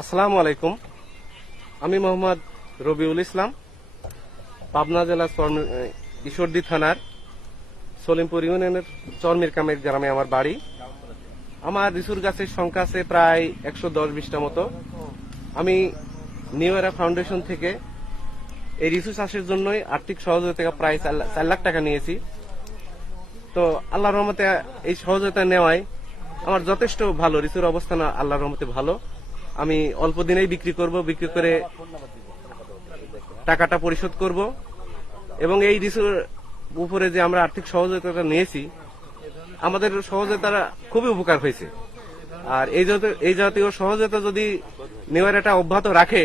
আসসালামু আলাইকুম। আমি মোহাম্মদ রবিউল ইসলাম, পাবনা জেলা ঈশ্বরদী থানার সলিমপুর ইউনিয়নের চরমিরকামের গ্রামে আমার বাড়ি। আমার লিচুর গাছের সংখ্যা আছে প্রায় 110-20টা মতো। আমি নিউ এরা ফাউন্ডেশন থেকে এই লিচু চাষের জন্যই আর্থিক সহযোগিতা প্রায় 4 লাখ টাকা নিয়েছি। তো আল্লাহর রহমতে এই সহযোগিতা নেওয়ায় আমার যথেষ্ট ভালো, লিচুর অবস্থান আল্লাহর রহমতে ভালো। আমি অল্প দিনেই বিক্রি করে টাকাটা পরিশোধ করব এবং এই লিচুর উপরে যে আমরা আর্থিক সহযোগিতাটা নিয়েছি, আমাদের সহযোগিতাটা খুবই উপকার হয়েছে। আর এই জাতীয় সহযোগিতা যদি নেওয়ার এটা অব্যাহত রাখে,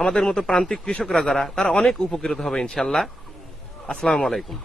আমাদের মতো প্রান্তিক কৃষকরা যারা, তারা অনেক উপকৃত হবে ইনশাআল্লাহ। আসসালামু আলাইকুম।